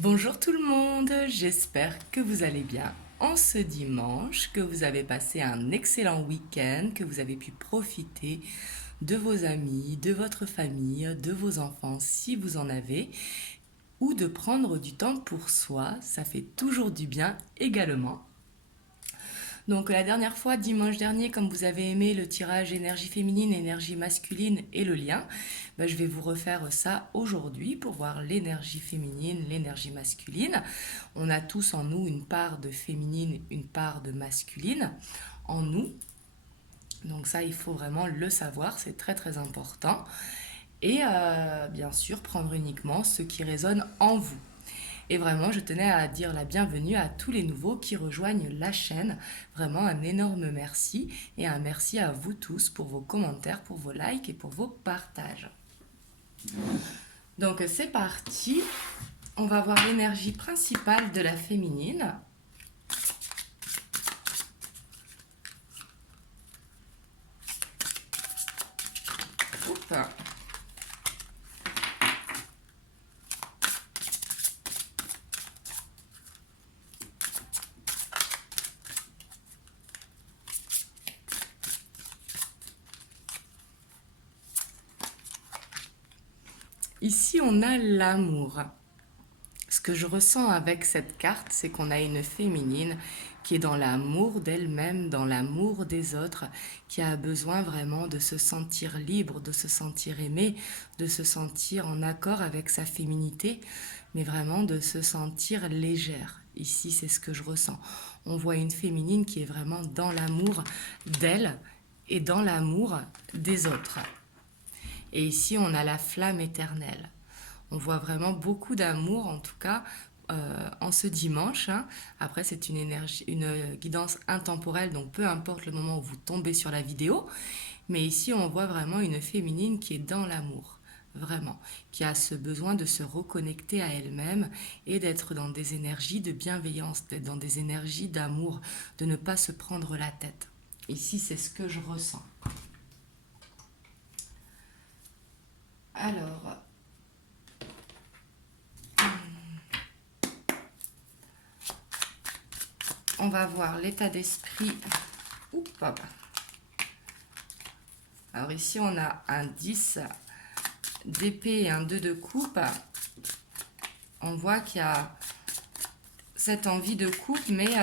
Bonjour tout le monde, j'espère que vous allez bien en ce dimanche, que vous avez passé un excellent week-end, que vous avez pu profiter de vos amis, de votre famille, de vos enfants si vous en avez, ou de prendre du temps pour soi, ça fait toujours du bien également. Donc la dernière fois, dimanche dernier, comme vous avez aimé le tirage énergie féminine, énergie masculine et le lien, je vais vous refaire ça aujourd'hui pour voir l'énergie féminine, l'énergie masculine. On a tous en nous une part de féminine, une part de masculine en nous. Donc ça, il faut vraiment le savoir, c'est très très important. Et bien sûr, prendre uniquement ce qui résonne en vous. Et vraiment, je tenais à dire la bienvenue à tous les nouveaux qui rejoignent la chaîne. Vraiment un énorme merci et un merci à vous tous pour vos commentaires, pour vos likes et pour vos partages. Donc c'est parti. On va voir l'énergie principale de la féminine. Oups. Ici, on a l'amour. Ce que je ressens avec cette carte, c'est qu'on a une féminine qui est dans l'amour d'elle-même, dans l'amour des autres, qui a besoin vraiment de se sentir libre, de se sentir aimée, de se sentir en accord avec sa féminité, mais vraiment de se sentir légère. Ici, c'est ce que je ressens. On voit une féminine qui est vraiment dans l'amour d'elle et dans l'amour des autres. Et ici, on a la flamme éternelle. On voit vraiment beaucoup d'amour, en tout cas, en ce dimanche. Hein. Après, c'est une énergie, une guidance intemporelle, donc peu importe le moment où vous tombez sur la vidéo. Mais ici, on voit vraiment une féminine qui est dans l'amour, vraiment, qui a ce besoin de se reconnecter à elle-même et d'être dans des énergies de bienveillance, d'être dans des énergies d'amour, de ne pas se prendre la tête. Ici, c'est ce que je ressens. Alors, on va voir l'état d'esprit. Oups, hop. Alors ici, on a un 10 d'épée et un 2 de coupe. On voit qu'il y a cette envie de coupe, mais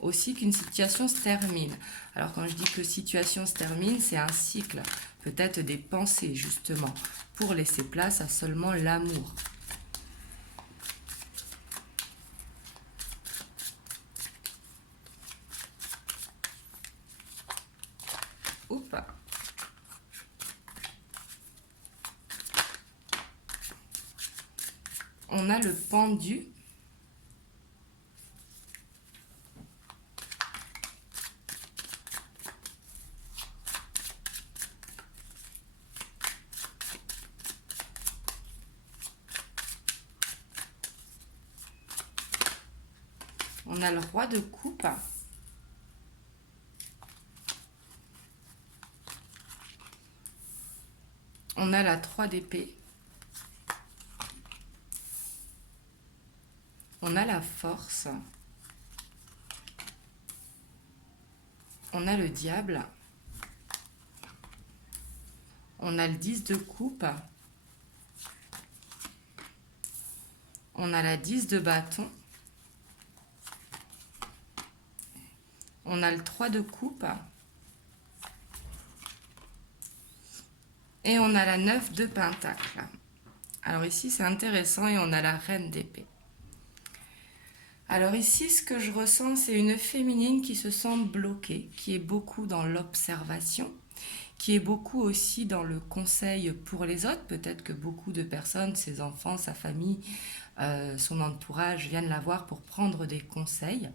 aussi qu'une situation se termine. Alors quand je dis que situation se termine, c'est un cycle, peut-être des pensées justement, pour laisser place à seulement l'amour. Oups. On a le pendu. On a le roi de coupe. On a la 3 d'épée. On a la force. On a le diable. On a le 10 de coupe. On a la 10 de bâton. On a le 3 de coupe. Et on a la 9 de pentacle. Alors ici, c'est intéressant et on a la reine d'épée. Alors ici, ce que je ressens, c'est une féminine qui se sent bloquée, qui est beaucoup dans l'observation, qui est beaucoup aussi dans le conseil pour les autres. Peut-être que beaucoup de personnes, ses enfants, sa famille, son entourage viennent la voir pour prendre des conseils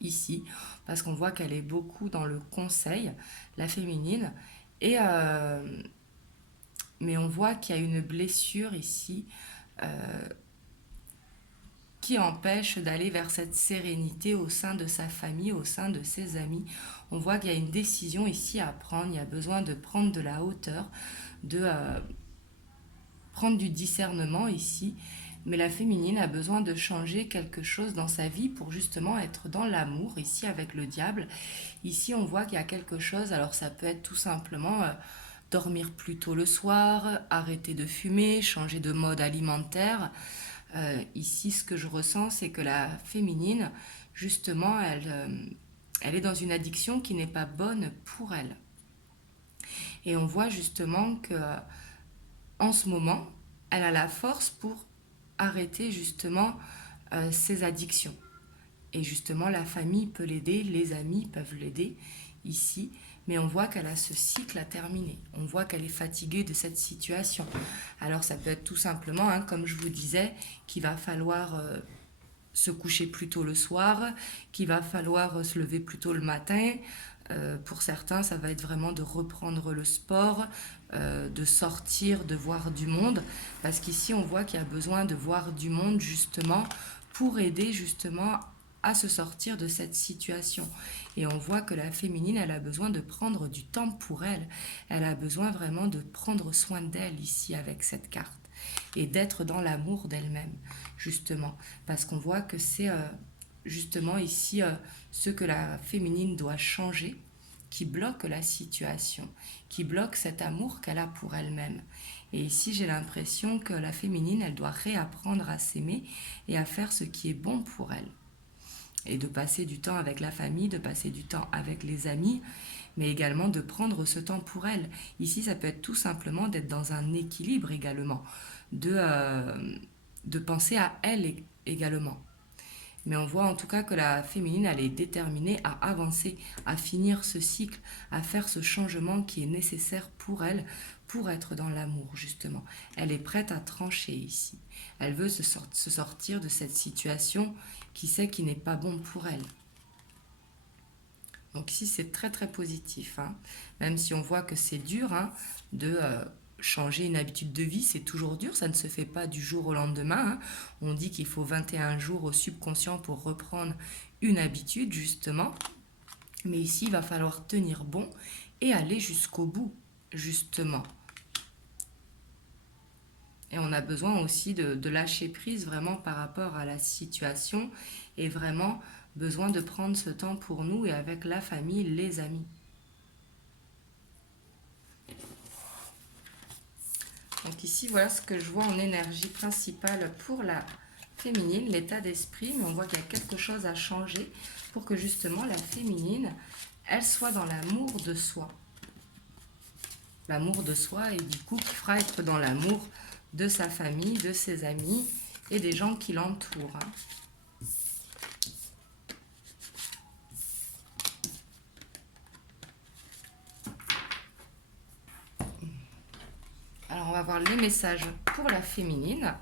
ici, parce qu'on voit qu'elle est beaucoup dans le conseil, la féminine, et mais on voit qu'il y a une blessure ici qui empêche d'aller vers cette sérénité au sein de sa famille, au sein de ses amis. On voit qu'il y a une décision ici à prendre, il y a besoin de prendre de la hauteur, de prendre du discernement ici, Mais la féminine a besoin de changer quelque chose dans sa vie pour justement être dans l'amour, ici avec le diable. Ici, on voit qu'il y a quelque chose, alors ça peut être tout simplement dormir plus tôt le soir, arrêter de fumer, changer de mode alimentaire. Ici, ce que je ressens, c'est que la féminine, justement, elle est dans une addiction qui n'est pas bonne pour elle. Et on voit justement que en ce moment, elle a la force pour arrêter justement ses addictions. Et justement, la famille peut l'aider, les amis peuvent l'aider ici, mais on voit qu'elle a ce cycle à terminer. On voit qu'elle est fatiguée de cette situation. Alors ça peut être tout simplement, hein, comme je vous disais, qu'il va falloir se coucher plus tôt le soir, qu'il va falloir se lever plus tôt le matin. Pour certains, ça va être vraiment de reprendre le sport, de sortir, de voir du monde, parce qu'ici, on voit qu'il y a besoin de voir du monde justement pour aider justement à se sortir de cette situation. Et on voit que la féminine, elle a besoin de prendre du temps pour elle. Elle a besoin vraiment de prendre soin d'elle ici avec cette carte et d'être dans l'amour d'elle-même, justement. Parce qu'on voit que c'est justement ici ce que la féminine doit changer, qui bloque la situation, qui bloque cet amour qu'elle a pour elle-même. Et ici, j'ai l'impression que la féminine, elle doit réapprendre à s'aimer et à faire ce qui est bon pour elle. Et de passer du temps avec la famille, de passer du temps avec les amis, mais également de prendre ce temps pour elle. Ici, ça peut être tout simplement d'être dans un équilibre également, de penser à elle également. Mais on voit en tout cas que la féminine, elle est déterminée à avancer, à finir ce cycle, à faire ce changement qui est nécessaire pour elle, pour être dans l'amour, justement. Elle est prête à trancher ici. Elle veut se sortir de cette situation qui sait qui n'est pas bon pour elle. Donc ici, c'est très très positif, hein. Même si on voit que c'est dur, hein, de changer une habitude de vie, c'est toujours dur, ça ne se fait pas du jour au lendemain, hein. On dit qu'il faut 21 jours au subconscient pour reprendre une habitude, justement. Mais ici, il va falloir tenir bon et aller jusqu'au bout, justement. Et on a besoin aussi de lâcher prise vraiment par rapport à la situation et vraiment besoin de prendre ce temps pour nous et avec la famille, les amis. Donc ici, voilà ce que je vois en énergie principale pour la féminine, l'état d'esprit. Mais on voit qu'il y a quelque chose à changer pour que justement la féminine, elle soit dans l'amour de soi. L'amour de soi et du coup qui fera être dans l'amour de sa famille, de ses amis et des gens qui l'entourent, hein. Alors, on va voir les messages pour la féminine.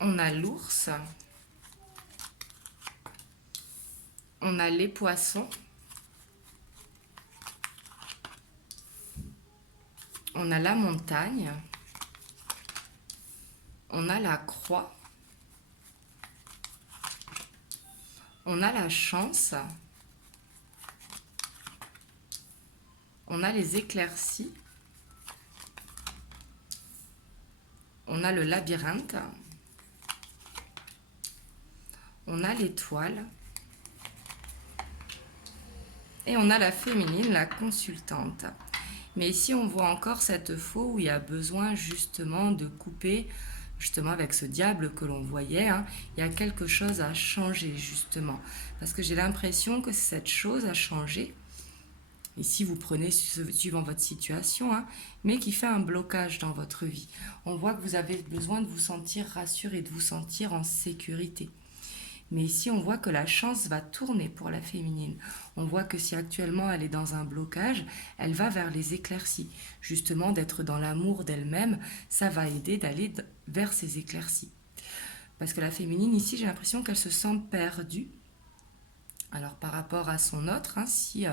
On a l'ours. On a les poissons. On a la montagne. On a la croix. On a la chance. On a les éclaircies. On a le labyrinthe. On a l'étoile. Et on a la féminine, la consultante. Mais ici, on voit encore cette faux où il y a besoin justement de couper, justement avec ce diable que l'on voyait, hein, il y a quelque chose à changer justement. Parce que j'ai l'impression que cette chose a changé. Ici, vous prenez suivant votre situation, hein, mais qui fait un blocage dans votre vie. On voit que vous avez besoin de vous sentir rassuré, de vous sentir en sécurité. Mais ici, on voit que la chance va tourner pour la féminine. On voit que si actuellement elle est dans un blocage, elle va vers les éclaircies. Justement, d'être dans l'amour d'elle-même, ça va aider d'aller vers ces éclaircies. Parce que la féminine, ici, j'ai l'impression qu'elle se sent perdue. Alors par rapport à son autre, hein, si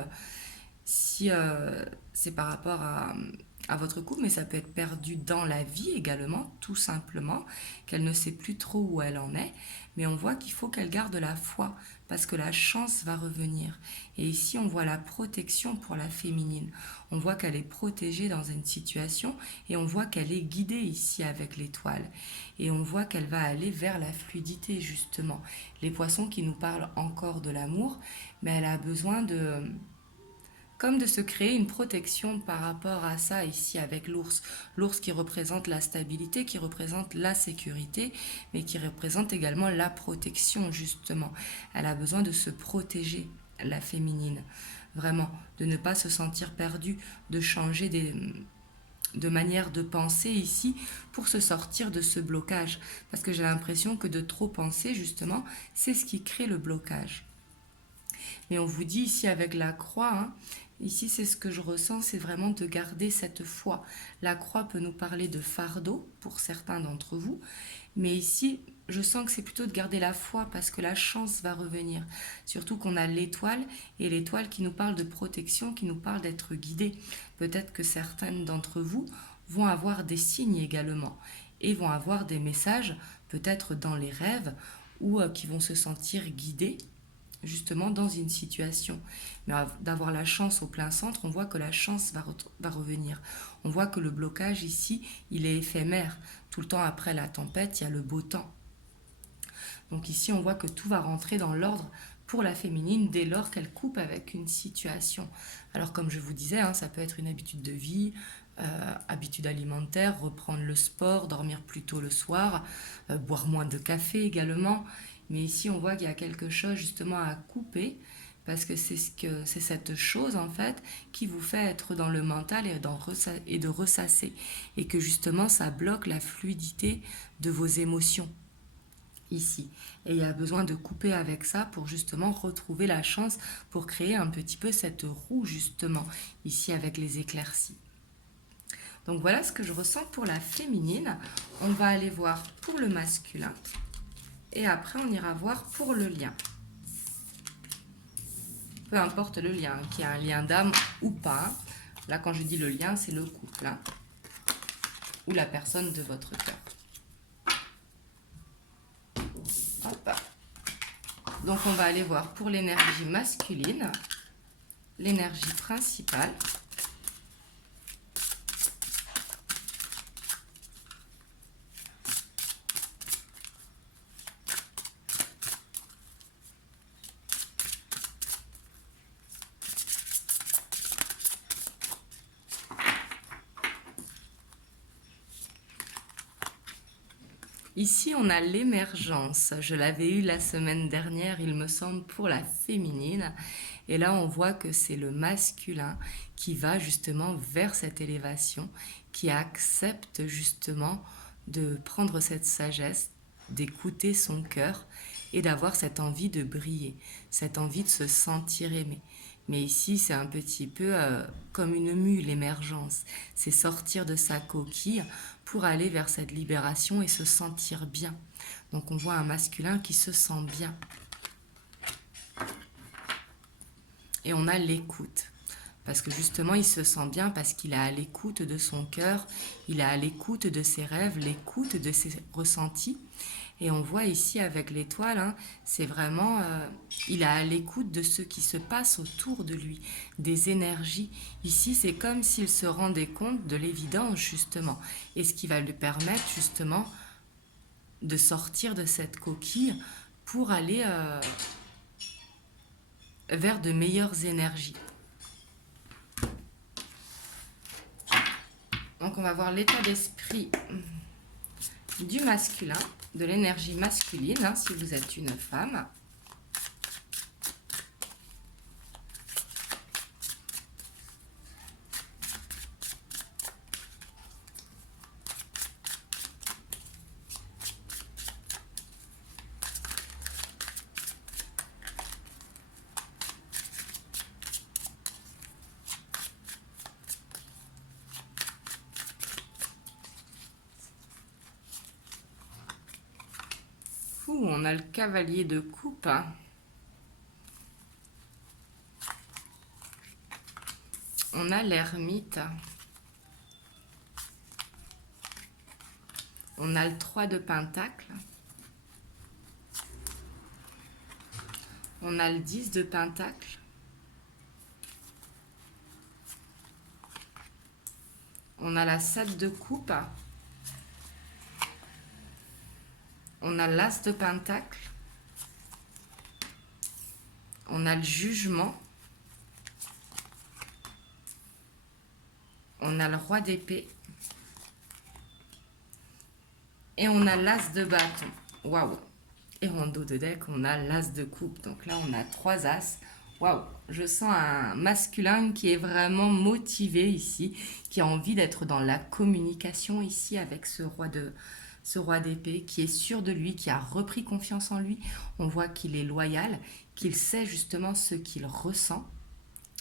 c'est par rapport à votre couple, mais ça peut être perdu dans la vie également, tout simplement, qu'elle ne sait plus trop où elle en est, mais on voit qu'il faut qu'elle garde la foi, parce que la chance va revenir. Et ici, on voit la protection pour la féminine. On voit qu'elle est protégée dans une situation, et on voit qu'elle est guidée ici avec l'étoile. Et on voit qu'elle va aller vers la fluidité, justement. Les poissons qui nous parlent encore de l'amour, mais elle a besoin comme de se créer une protection par rapport à ça ici avec l'ours. L'ours qui représente la stabilité, qui représente la sécurité, mais qui représente également la protection justement. Elle a besoin de se protéger, la féminine. Vraiment, de ne pas se sentir perdue, de changer de manière de penser ici pour se sortir de ce blocage. Parce que j'ai l'impression que de trop penser justement, c'est ce qui crée le blocage. Mais on vous dit ici avec la croix, hein, ici c'est ce que je ressens, c'est vraiment de garder cette foi. La croix peut nous parler de fardeau pour certains d'entre vous, mais ici je sens que c'est plutôt de garder la foi parce que la chance va revenir. Surtout qu'on a l'étoile et l'étoile qui nous parle de protection, qui nous parle d'être guidés. Peut-être que certaines d'entre vous vont avoir des signes également et vont avoir des messages peut-être dans les rêves ou qui vont se sentir guidés justement dans une situation. Mais d'avoir la chance au plein centre, on voit que la chance va revenir. On voit que le blocage ici, il est éphémère. Tout le temps après la tempête, il y a le beau temps. Donc ici, on voit que tout va rentrer dans l'ordre pour la féminine dès lors qu'elle coupe avec une situation. Alors comme je vous disais, hein, ça peut être une habitude de vie, habitude alimentaire, reprendre le sport, dormir plus tôt le soir, boire moins de café également. Mais ici, on voit qu'il y a quelque chose justement à couper parce que c'est cette chose en fait qui vous fait être dans le mental et de ressasser et que justement ça bloque la fluidité de vos émotions ici. Et il y a besoin de couper avec ça pour justement retrouver la chance pour créer un petit peu cette roue justement ici avec les éclaircies. Donc voilà ce que je ressens pour la féminine. On va aller voir pour le masculin. Et après, on ira voir pour le lien. Peu importe le lien, qu'il y ait un lien d'âme ou pas. Là, quand je dis le lien, c'est le couple. Hein, ou la personne de votre cœur. Hop. Donc, on va aller voir pour l'énergie masculine. L'énergie principale. Ici, on a l'émergence. Je l'avais eu la semaine dernière, il me semble, pour la féminine. Et là, on voit que c'est le masculin qui va justement vers cette élévation, qui accepte justement de prendre cette sagesse, d'écouter son cœur et d'avoir cette envie de briller, cette envie de se sentir aimé. Mais ici, c'est un petit peu comme une mue, l'émergence. C'est sortir de sa coquille pour aller vers cette libération et se sentir bien. Donc on voit un masculin qui se sent bien. Et on a l'écoute. Parce que justement, il se sent bien parce qu'il est à l'écoute de son cœur, il est à l'écoute de ses rêves, l'écoute de ses ressentis. Et on voit ici avec l'étoile, hein, c'est vraiment, il est à l'écoute de ce qui se passe autour de lui, des énergies. Ici, c'est comme s'il se rendait compte de l'évidence, justement. Et ce qui va lui permettre, justement, de sortir de cette coquille pour aller vers de meilleures énergies. Donc on va voir l'état d'esprit du masculin, de l'énergie masculine, hein, si vous êtes une femme. On a le cavalier de coupe. Hein. On a l'ermite. On a le 3 de Pentacle. On a le 10 de Pentacle. On a la 7 de Coupe. On a l'As de Pentacle. On a le Jugement. On a le Roi d'épée. Et on a l'As de bâton. Waouh! Et en dos de deck, on a l'As de coupe. Donc là, on a 3 As. Waouh! Je sens un masculin qui est vraiment motivé ici, qui a envie d'être dans la communication ici avec ce roi d'épée, qui est sûr de lui, qui a repris confiance en lui. On voit qu'il est loyal, qu'il sait justement ce qu'il ressent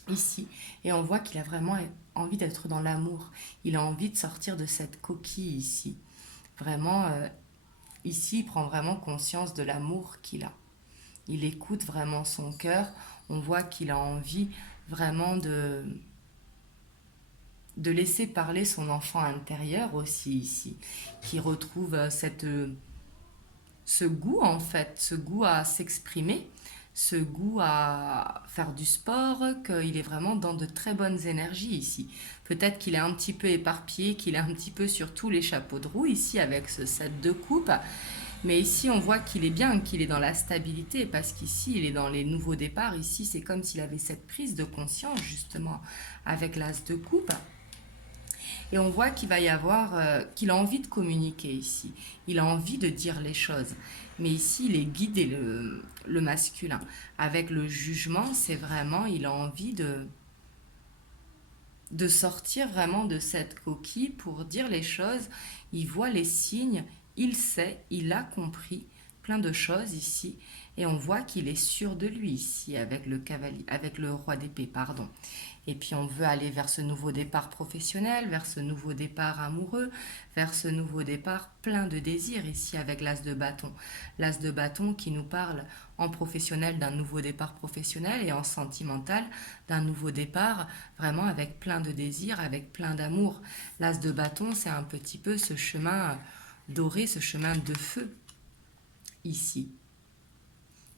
ici. Et on voit qu'il a vraiment envie d'être dans l'amour. Il a envie de sortir de cette coquille ici. Vraiment, ici, il prend vraiment conscience de l'amour qu'il a. Il écoute vraiment son cœur. On voit qu'il a envie vraiment de laisser parler son enfant intérieur aussi ici, qui retrouve ce goût en fait, ce goût à s'exprimer, ce goût à faire du sport, qu'il est vraiment dans de très bonnes énergies ici. Peut-être qu'il est un petit peu éparpillé, qu'il est un petit peu sur tous les chapeaux de roue ici avec ce set de coupe. Mais ici, on voit qu'il est bien, qu'il est dans la stabilité, parce qu'ici, il est dans les nouveaux départs. Ici, c'est comme s'il avait cette prise de conscience, justement, avec l'As de coupe. Et on voit qu'il va y avoir, qu'il a envie de communiquer ici. Il a envie de dire les choses. Mais ici, il est guidé, le masculin. Avec le jugement, c'est vraiment, il a envie de sortir vraiment de cette coquille pour dire les choses. Il voit les signes, il sait, il a compris plein de choses ici. Et on voit qu'il est sûr de lui ici avec le cavalier, avec le roi d'épée, pardon. Et puis on veut aller vers ce nouveau départ professionnel, vers ce nouveau départ amoureux, vers ce nouveau départ plein de désirs ici avec l'As de bâton. L'As de bâton qui nous parle en professionnel d'un nouveau départ professionnel et en sentimental d'un nouveau départ vraiment avec plein de désirs, avec plein d'amour. L'As de bâton, c'est un petit peu ce chemin doré, ce chemin de feu ici.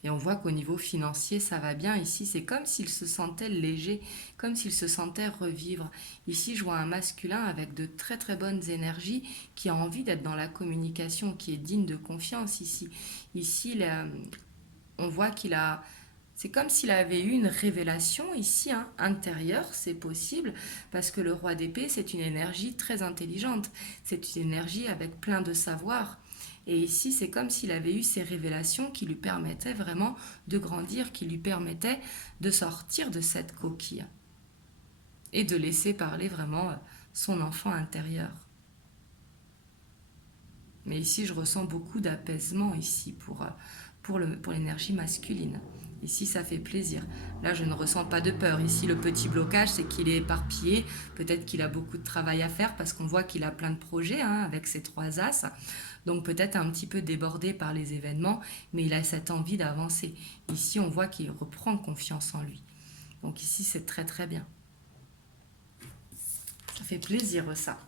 Et on voit qu'au niveau financier, ça va bien. Ici, c'est comme s'il se sentait léger, comme s'il se sentait revivre. Ici, je vois un masculin avec de très très bonnes énergies qui a envie d'être dans la communication, qui est digne de confiance ici. Ici, on voit qu'il a... C'est comme s'il avait eu une révélation ici, hein, intérieure, c'est possible, parce que le roi d'épée, c'est une énergie très intelligente. C'est une énergie avec plein de savoir. Et ici, c'est comme s'il avait eu ces révélations qui lui permettaient vraiment de grandir, qui lui permettaient de sortir de cette coquille et de laisser parler vraiment son enfant intérieur. Mais ici, je ressens beaucoup d'apaisement ici pour l'énergie masculine. Ici, ça fait plaisir. Là, je ne ressens pas de peur. Ici, le petit blocage, c'est qu'il est éparpillé. Peut-être qu'il a beaucoup de travail à faire parce qu'on voit qu'il a plein de projets hein, avec ses 3 As. Donc, peut-être un petit peu débordé par les événements, mais il a cette envie d'avancer. Ici, on voit qu'il reprend confiance en lui. Donc, ici, c'est très, très bien. Ça fait plaisir, ça.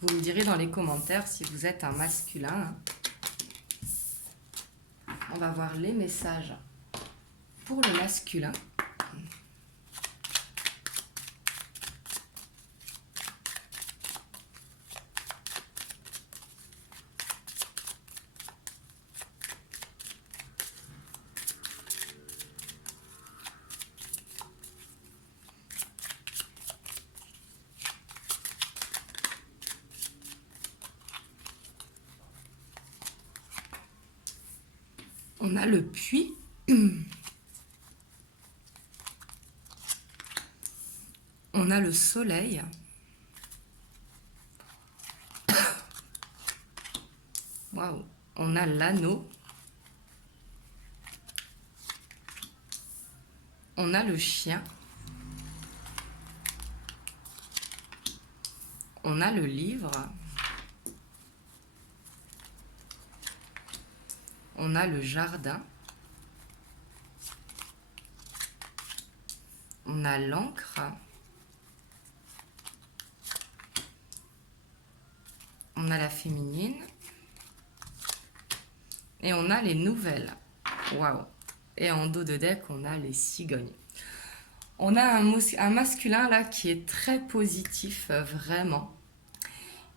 Vous me direz dans les commentaires si vous êtes un masculin. On va voir les messages pour le masculin. On a le puits. On a le soleil. Waouh. On a l'anneau. On a le chien. On a le livre. On a le jardin. On a l'encre. On a la féminine. Et on a les nouvelles. Waouh! Et en dos de deck, on a les cigognes. On a un masculin là qui est très positif, vraiment.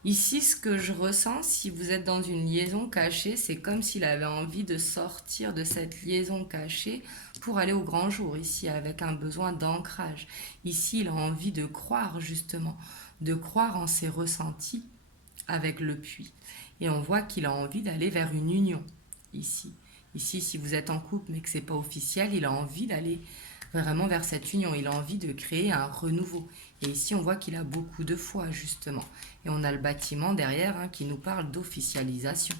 Ici, ce que je ressens, si vous êtes dans une liaison cachée, c'est comme s'il avait envie de sortir de cette liaison cachée pour aller au grand jour, ici, avec un besoin d'ancrage. Ici, il a envie de croire, justement, de croire en ses ressentis avec le puits. Et on voit qu'il a envie d'aller vers une union, ici. Ici, si vous êtes en couple mais que ce n'est pas officiel, il a envie d'aller vraiment vers cette union. Il a envie de créer un renouveau. Et ici, on voit qu'il a beaucoup de foi, justement. Et on a le bâtiment derrière qui nous parle d'officialisation.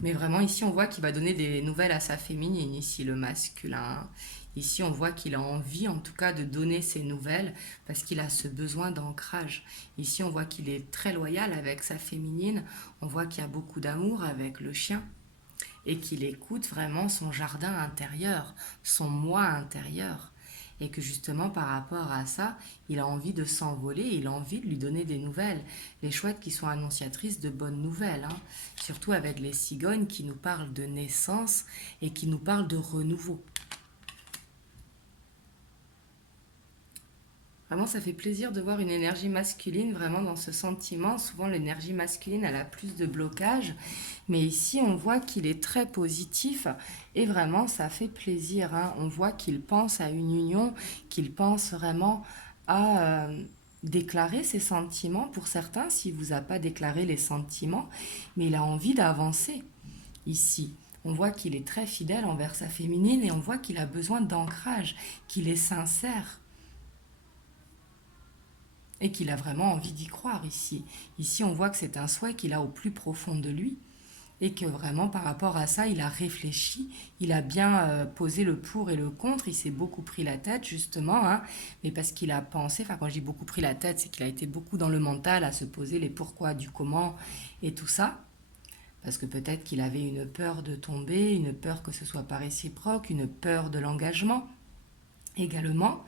Mais vraiment, ici, on voit qu'il va donner des nouvelles à sa féminine, ici, le masculin. Ici, on voit qu'il a envie, en tout cas, de donner ses nouvelles parce qu'il a ce besoin d'ancrage. Ici, on voit qu'il est très loyal avec sa féminine. On voit qu'il y a beaucoup d'amour avec le chien et qu'il écoute vraiment son jardin intérieur, son moi intérieur. Et que justement, par rapport à ça, il a envie de s'envoler, il a envie de lui donner des nouvelles. Les chouettes qui sont annonciatrices de bonnes nouvelles, surtout avec les cigognes qui nous parlent de naissance et qui nous parlent de renouveau. Vraiment, ça fait plaisir de voir une énergie masculine vraiment dans ce sentiment. Souvent, l'énergie masculine, elle a plus de blocage. Mais ici, on voit qu'il est très positif et vraiment, ça fait plaisir. On voit qu'il pense à une union, qu'il pense vraiment à déclarer ses sentiments. Pour certains, s'il ne vous a pas déclaré les sentiments, mais il a envie d'avancer ici. On voit qu'il est très fidèle envers sa féminine et on voit qu'il a besoin d'ancrage, qu'il est sincère. Et qu'il a vraiment envie d'y croire ici. Ici, on voit que c'est un souhait qu'il a au plus profond de lui et que vraiment par rapport à ça, il a réfléchi, il a bien posé le pour et le contre, il s'est beaucoup pris la tête justement, mais parce qu'il a pensé, enfin quand je dis beaucoup pris la tête, c'est qu'il a été beaucoup dans le mental à se poser les pourquoi du comment et tout ça, parce que peut-être qu'il avait une peur de tomber, une peur que ce soit pas réciproque, une peur de l'engagement également.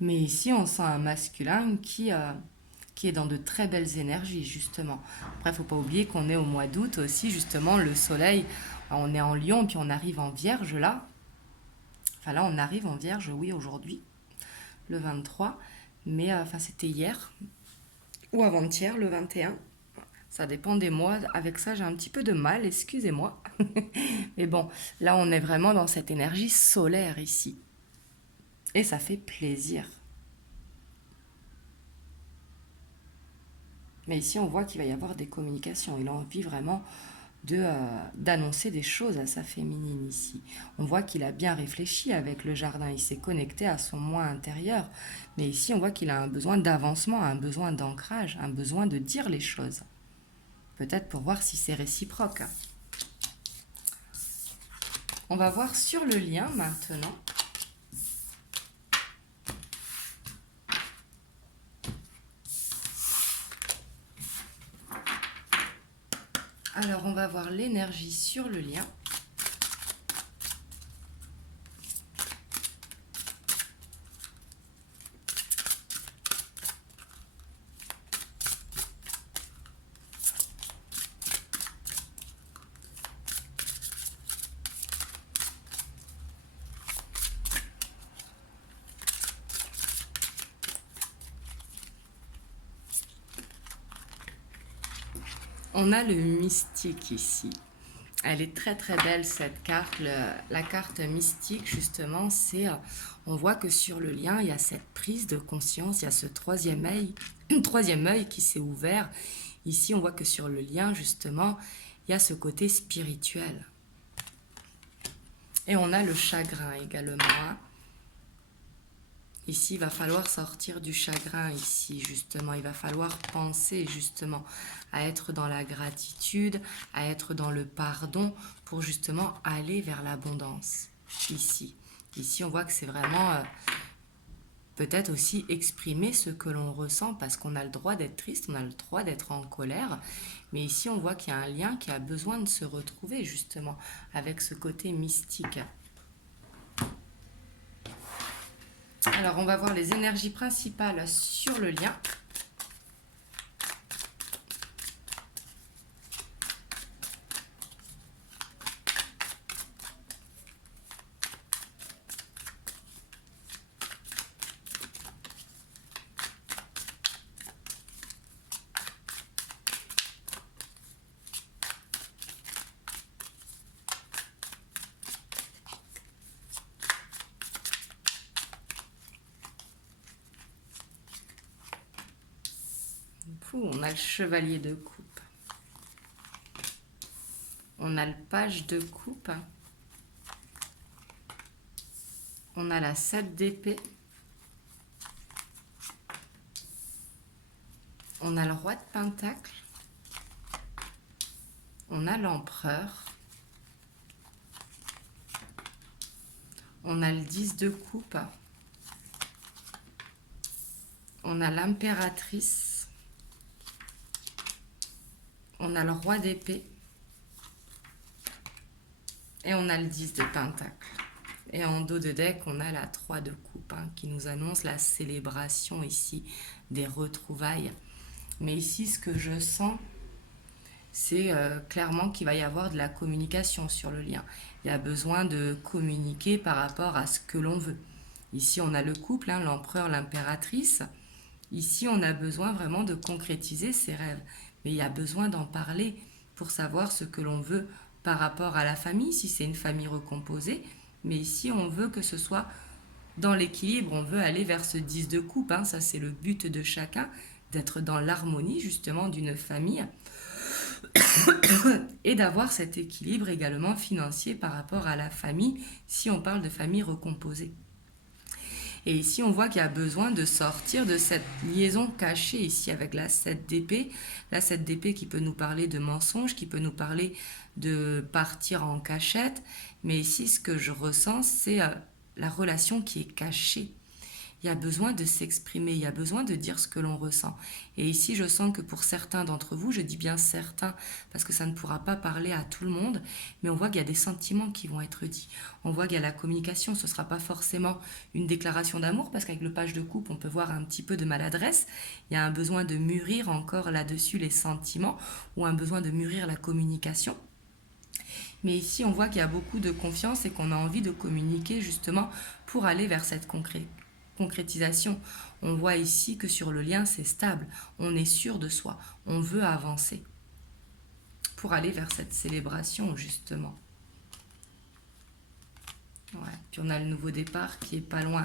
Mais ici, on sent un masculin qui est dans de très belles énergies, justement. Après, il ne faut pas oublier qu'on est au mois d'août aussi, justement, le soleil, on est en Lion, puis on arrive en Vierge, là. Enfin, là, on arrive en Vierge, oui, aujourd'hui, le 23. Mais, enfin, c'était hier, ou avant-hier, le 21. Ça dépend des mois. Avec ça, j'ai un petit peu de mal, excusez-moi. Mais bon, là, on est vraiment dans cette énergie solaire, ici. Et ça fait plaisir. Mais ici, on voit qu'il va y avoir des communications. Il a envie vraiment d'annoncer des choses à sa féminine ici. On voit qu'il a bien réfléchi avec le jardin. Il s'est connecté à son moi intérieur. Mais ici, on voit qu'il a un besoin d'avancement, un besoin d'ancrage, un besoin de dire les choses. Peut-être pour voir si c'est réciproque. On va voir sur le lien maintenant. Alors, on va voir l'énergie sur le lien. On a le mystique ici. Elle est très très belle cette carte. La carte mystique justement, c'est on voit que sur le lien, il y a cette prise de conscience, il y a ce troisième œil qui s'est ouvert. Ici, on voit que sur le lien justement, il y a ce côté spirituel. Et on a le chagrin également. Ici, il va falloir sortir du chagrin, ici, justement. Il va falloir penser, justement, à être dans la gratitude, à être dans le pardon, pour justement aller vers l'abondance, ici. Ici, on voit que c'est vraiment peut-être aussi exprimer ce que l'on ressent, parce qu'on a le droit d'être triste, on a le droit d'être en colère. Mais ici, on voit qu'il y a un lien qui a besoin de se retrouver, justement, avec ce côté mystique. Alors, on va voir les énergies principales sur le lien. On a le chevalier de coupe. On a le page de coupe. On a la 7 d'épée. On a le roi de pentacle. On a l'empereur. On a le 10 de coupe. On a l'impératrice. On a le roi d'épée. Et on a le 10 de pentacle. Et en dos de deck, on a la 3 de coupe qui nous annonce la célébration ici des retrouvailles. Mais ici, ce que je sens, c'est clairement qu'il va y avoir de la communication sur le lien. Il y a besoin de communiquer par rapport à ce que l'on veut. Ici, on a le couple, l'empereur, l'impératrice. Ici, on a besoin vraiment de concrétiser ses rêves. Mais il y a besoin d'en parler pour savoir ce que l'on veut par rapport à la famille, si c'est une famille recomposée. Mais ici, on veut que ce soit dans l'équilibre, on veut aller vers ce 10 de coupe. Ça, c'est le but de chacun, d'être dans l'harmonie justement d'une famille et d'avoir cet équilibre également financier par rapport à la famille, si on parle de famille recomposée. Et ici, on voit qu'il y a besoin de sortir de cette liaison cachée ici avec la 7 d'épée. La 7 d'épée qui peut nous parler de mensonges, qui peut nous parler de partir en cachette. Mais ici, ce que je ressens, c'est la relation qui est cachée. Il y a besoin de s'exprimer, il y a besoin de dire ce que l'on ressent. Et ici, je sens que pour certains d'entre vous, je dis bien certains, parce que ça ne pourra pas parler à tout le monde, mais on voit qu'il y a des sentiments qui vont être dits. On voit qu'il y a la communication, ce ne sera pas forcément une déclaration d'amour, parce qu'avec le page de coupe, on peut voir un petit peu de maladresse. Il y a un besoin de mûrir encore là-dessus les sentiments, ou un besoin de mûrir la communication. Mais ici, on voit qu'il y a beaucoup de confiance et qu'on a envie de communiquer justement pour aller vers cette concrétisation. On voit ici que sur le lien, c'est stable. On est sûr de soi. On veut avancer pour aller vers cette célébration, justement. Ouais. Puis on a le nouveau départ qui est pas loin.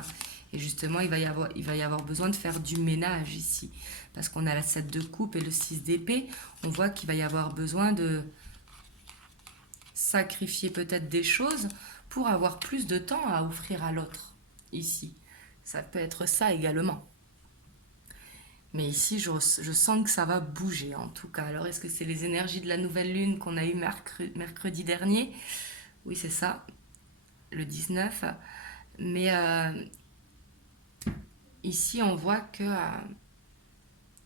Et justement, il va y avoir besoin de faire du ménage ici. Parce qu'on a la 7 de coupe et le 6 d'épée. On voit qu'il va y avoir besoin de sacrifier peut-être des choses pour avoir plus de temps à offrir à l'autre ici. Ça peut être ça également. Mais ici, je sens que ça va bouger en tout cas. Alors, est-ce que c'est les énergies de la nouvelle lune qu'on a eu mercredi dernier? Oui, c'est ça, le 19. Mais ici, on voit que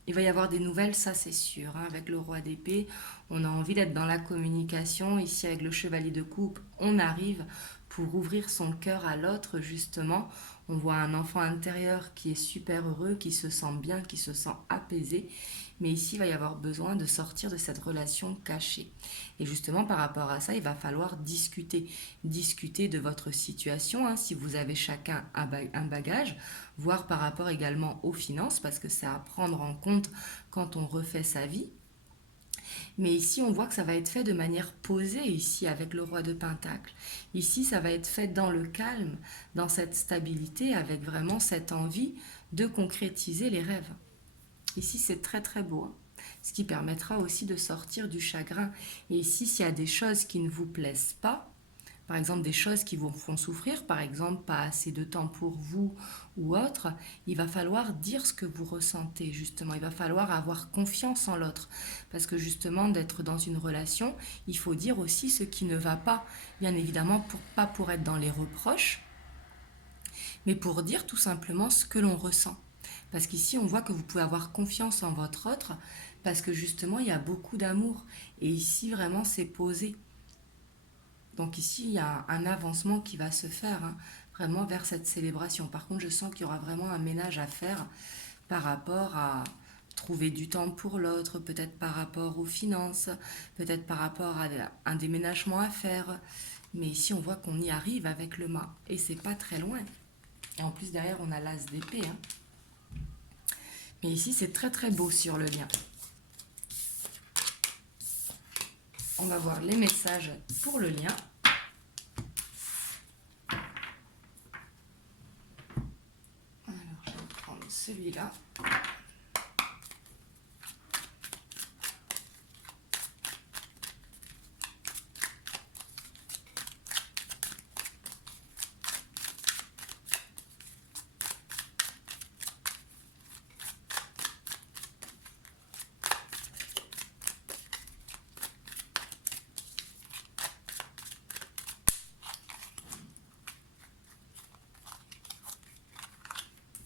il va y avoir des nouvelles, ça c'est sûr. Avec le roi d'épée, on a envie d'être dans la communication. Ici, avec le chevalier de coupe, on arrive pour ouvrir son cœur à l'autre, justement. On voit un enfant intérieur qui est super heureux, qui se sent bien, qui se sent apaisé. Mais ici, il va y avoir besoin de sortir de cette relation cachée. Et justement, par rapport à ça, il va falloir discuter. Discuter de votre situation, si vous avez chacun un bagage, voire par rapport également aux finances, parce que c'est à prendre en compte quand on refait sa vie. Mais ici, on voit que ça va être fait de manière posée, ici, avec le roi de Pentacle. Ici, ça va être fait dans le calme, dans cette stabilité, avec vraiment cette envie de concrétiser les rêves. Ici, c'est très très beau, ce qui permettra aussi de sortir du chagrin. Et ici, s'il y a des choses qui ne vous plaisent pas, par exemple des choses qui vous font souffrir, par exemple pas assez de temps pour vous ou autre, il va falloir dire ce que vous ressentez justement, il va falloir avoir confiance en l'autre, parce que justement d'être dans une relation, il faut dire aussi ce qui ne va pas, bien évidemment pas pour être dans les reproches, mais pour dire tout simplement ce que l'on ressent. Parce qu'ici, on voit que vous pouvez avoir confiance en votre autre, parce que justement, il y a beaucoup d'amour. Et ici, vraiment, c'est posé. Donc ici, il y a un avancement qui va se faire, vraiment vers cette célébration. Par contre, je sens qu'il y aura vraiment un ménage à faire par rapport à trouver du temps pour l'autre, peut-être par rapport aux finances, peut-être par rapport à un déménagement à faire. Mais ici, on voit qu'on y arrive avec le mât et c'est pas très loin. Et en plus, derrière, on a l'as d'épée. Hein. Mais ici, c'est très très beau sur le lien. On va voir les messages pour le lien. Alors, je vais prendre celui-là.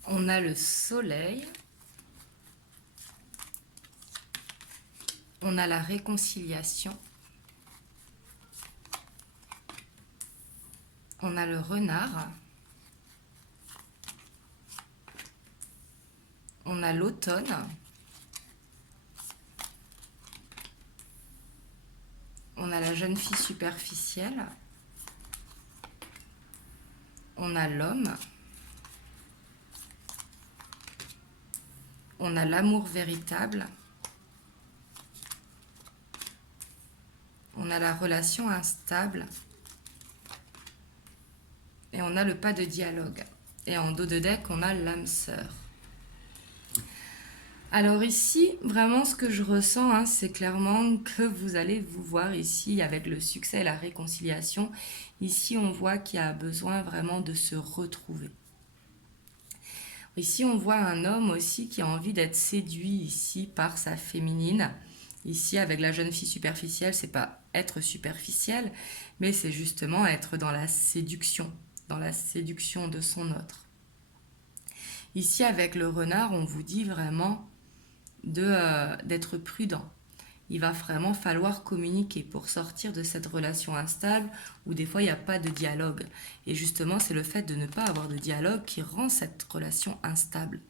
On a le soleil. On a la réconciliation. On a le renard. On a l'automne. On a la jeune fille superficielle. On a l'homme. On a l'amour véritable. On a la relation instable. Et on a le pas de dialogue. Et en dos de deck, on a l'âme sœur. Alors ici, vraiment ce que je ressens, hein, c'est clairement que vous allez vous voir ici avec le succès et la réconciliation. Ici, on voit qu'il y a besoin vraiment de se retrouver. Ici, on voit un homme aussi qui a envie d'être séduit ici par sa féminine. Ici, avec la jeune fille superficielle, c'est pas être superficielle, mais c'est justement être dans la séduction de son autre. Ici, avec le renard, on vous dit vraiment d'être prudent. Il va vraiment falloir communiquer pour sortir de cette relation instable où des fois il n'y a pas de dialogue. Et justement, c'est le fait de ne pas avoir de dialogue qui rend cette relation instable.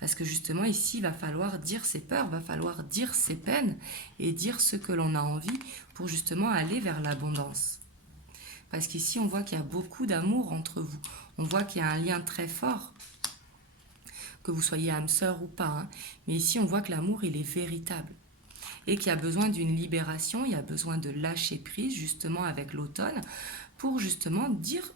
Parce que justement, ici, il va falloir dire ses peurs, il va falloir dire ses peines et dire ce que l'on a envie pour justement aller vers l'abondance. Parce qu'ici, on voit qu'il y a beaucoup d'amour entre vous. On voit qu'il y a un lien très fort, que vous soyez âme sœur ou pas. Hein. Mais ici, on voit que l'amour, il est véritable. Et qu'il y a besoin d'une libération, il y a besoin de lâcher prise justement avec l'automne pour justement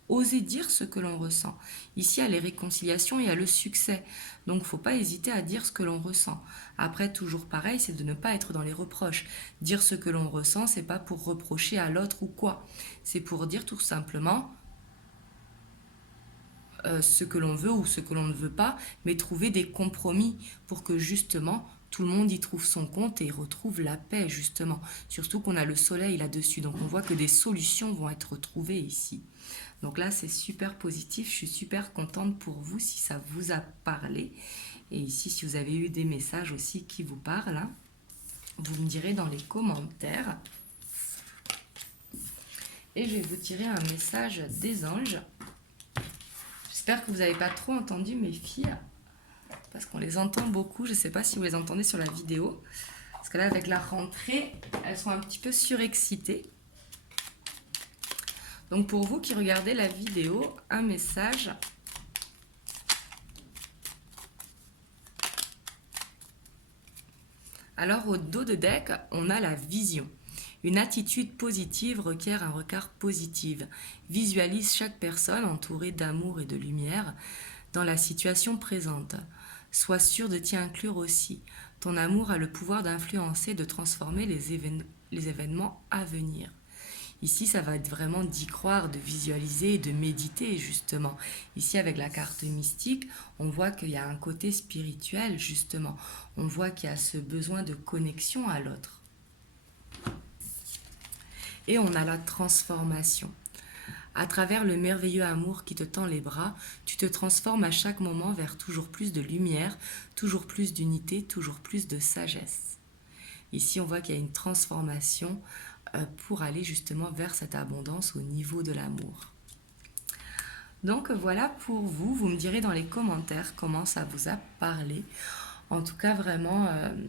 oser dire ce que l'on ressent. Ici, il y a les réconciliations, il y a le succès. Donc, il ne faut pas hésiter à dire ce que l'on ressent. Après, toujours pareil, c'est de ne pas être dans les reproches. Dire ce que l'on ressent, c'est pas pour reprocher à l'autre ou quoi. C'est pour dire tout simplement ce que l'on veut ou ce que l'on ne veut pas, mais trouver des compromis pour que justement tout le monde y trouve son compte et retrouve la paix justement. Surtout qu'on a le soleil là-dessus, donc on voit que des solutions vont être trouvées ici. Donc là c'est super positif, je suis super contente pour vous si ça vous a parlé. Et ici si vous avez eu des messages aussi qui vous parlent, hein, vous me direz dans les commentaires. Et je vais vous tirer un message des anges. J'espère que vous n'avez pas trop entendu mes filles, parce qu'on les entend beaucoup. Je ne sais pas si vous les entendez sur la vidéo, parce que là, avec la rentrée, elles sont un petit peu surexcitées. Donc, pour vous qui regardez la vidéo, un message. Alors, au dos de deck, on a la vision. Une attitude positive requiert un regard positif. Visualise chaque personne entourée d'amour et de lumière dans la situation présente. Sois sûr de t'y inclure aussi. Ton amour a le pouvoir d'influencer, de transformer les événements à venir. Ici, ça va être vraiment d'y croire, de visualiser et de méditer, justement. Ici, avec la carte mystique, on voit qu'il y a un côté spirituel, justement. On voit qu'il y a ce besoin de connexion à l'autre. Et on a la transformation. À travers le merveilleux amour qui te tend les bras, tu te transformes à chaque moment vers toujours plus de lumière, toujours plus d'unité, toujours plus de sagesse. Ici, on voit qu'il y a une transformation pour aller justement vers cette abondance au niveau de l'amour. Donc voilà pour vous, vous me direz dans les commentaires comment ça vous a parlé. En tout cas, vraiment,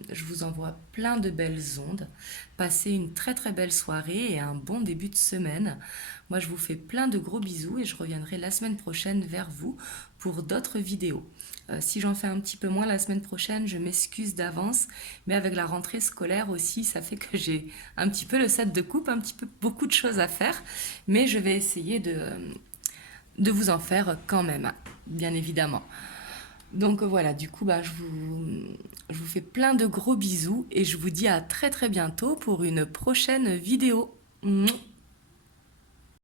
je vous envoie plein de belles ondes. Passez une très très belle soirée et un bon début de semaine. Moi, je vous fais plein de gros bisous et je reviendrai la semaine prochaine vers vous pour d'autres vidéos. Si j'en fais un petit peu moins la semaine prochaine, je m'excuse d'avance, mais avec la rentrée scolaire aussi, ça fait que j'ai un petit peu le set de coupe, un petit peu beaucoup de choses à faire, mais je vais essayer de vous en faire quand même, bien évidemment. Donc voilà, du coup, je vous fais plein de gros bisous et je vous dis à très très bientôt pour une prochaine vidéo. Mouah.